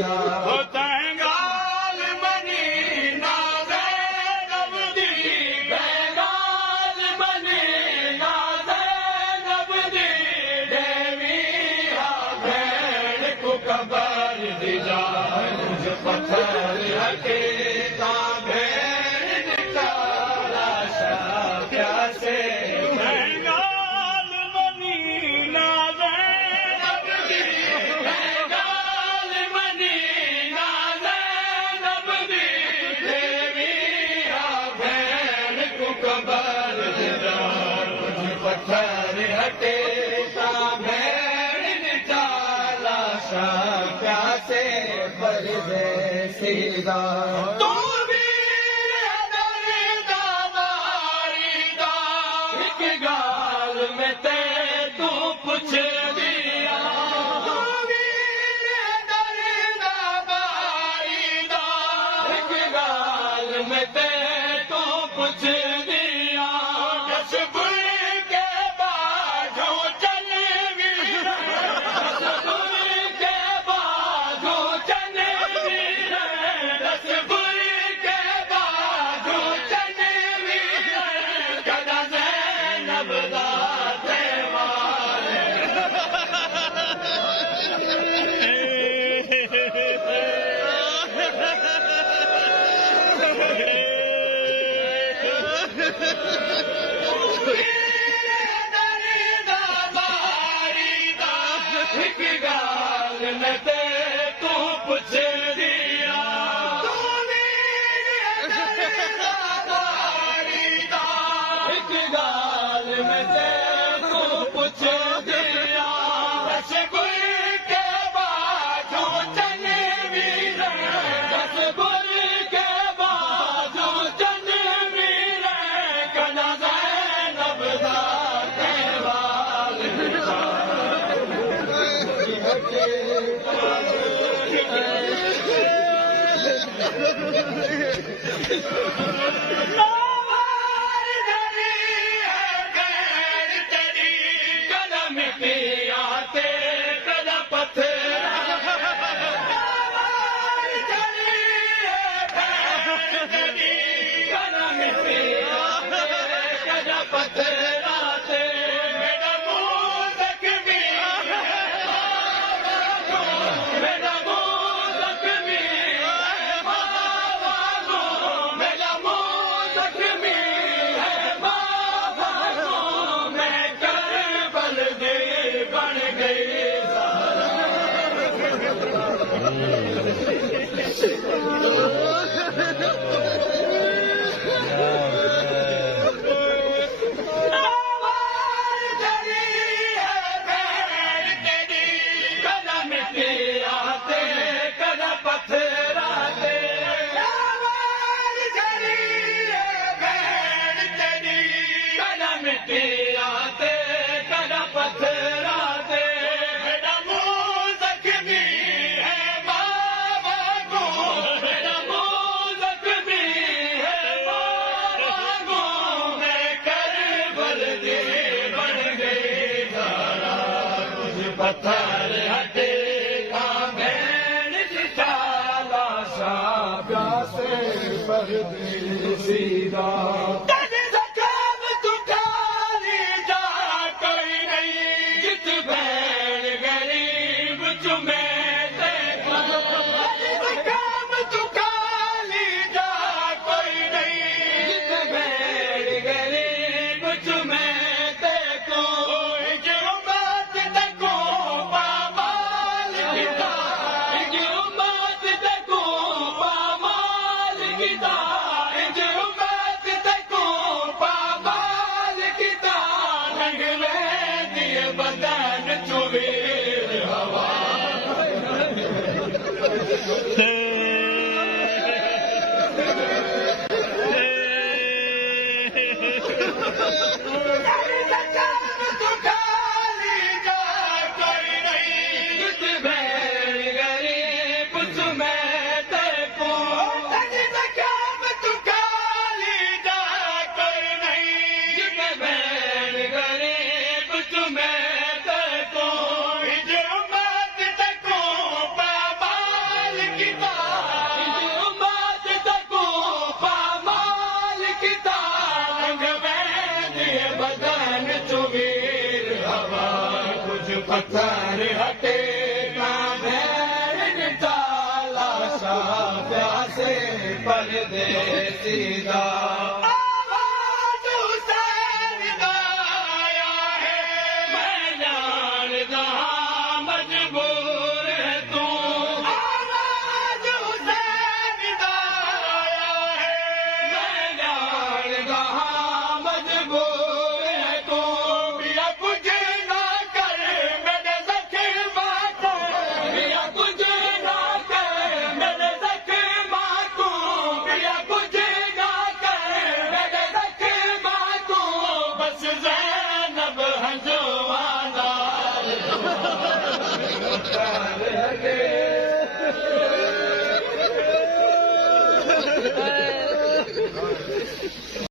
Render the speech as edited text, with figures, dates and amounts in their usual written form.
सीधा तंगाल मनी ना ज़ैनब दी तंगाल मनी ना ज़ैनब दी देवी हा भेण को कबर दी जाए मुझे पत्थर हटे ता भेण निकाला शाह प्यासे तंगाल मनी ना ज़ैनब दी तंगाल मनी ना ज़ैनब दी देवी हा भेण को कबर दी जाए मुझे पत्थर हटे ता भेण निकाला शाह प्यासे पर सीधा तू वीर दर्दा मारीदा हिक गाल में ते तू पुछ दिया तू वीर दर्दा मारीदा हिक गाल में ते तू पुछ दिया तस्बुर के बाजू चल वीर तस्बुर के बाजू चल वीर तस्बुर के बाजू चल वीर कदा ज़ैनब दा त्योहार दर्दा मारीदा हिक गाल में ते तू पुछ दिया तू वीर दर्दा मारीदा हिक गाल में ते तू पुछ दिया तस्बुर के बाजू चल वीर तस्बुर के बाजू चल वीर कदा ज़ैनब दा त्योहार नवार धरी है गैर तेरी कदम पे आते कदा पत्थर नवार धरी है गैर तेरी कदम पे आते कदा पत्थर आते मेरा मुंह ज़ख्मी है बाबा को मेरा मुंह ज़ख्मी है बाबा को मेरा मुंह ज़ख्मी है बाबा को मैं करबल दे बन गई नवार धरी है भेड़ तेरी कदम पे आते कदा पत्थर आते नवार धरी है भेड़ तेरी कदम पे आते कदा पत्थर आते मेरा मुंह ज़ख्मी है बाबा को मेरा मुंह ज़ख्मी है बाबा को मैं करबल दे बन गई ज़ारा तुझ पत्थर हटे का भेण निकाला शाह प्यासे पर सीधा तन ज़ख़म तू खाली जा कोई नहीं जित भेण गरीब चुमे ते तन ज़ख़म तू खाली जा कोई नहीं जित भेण गरीब चुमे ते तू इजरुमत ते को पामाल किता इजरुमत ते को पामाल किता इजरुमत ते को पामाल किता नंगले दिए बदन चुवीर हवा तू खाली जा कोई नहीं जित भेण गरीब चुमे ते को तन ज़ख़म तू खाली जा कोई नहीं जित भेण गरीब चुमे ते को इजरुमत ते को पामाल पत्थर हटे ना बैर डाला शाह प्यासे परदेसी दा आवाज हुसैन दा आया है मैं जानदा मजबूर है तू आवाज हुसैन दा आया है मैं जानदा मजबूर है तू बिया कुछ ना कर मेरे ज़ख्म को बिया कुछ ना कर मेरे ज़ख्म को बिया कुछ ना कर मेरे ज़ख्म को बस ज़ैनब हंजुआ नाल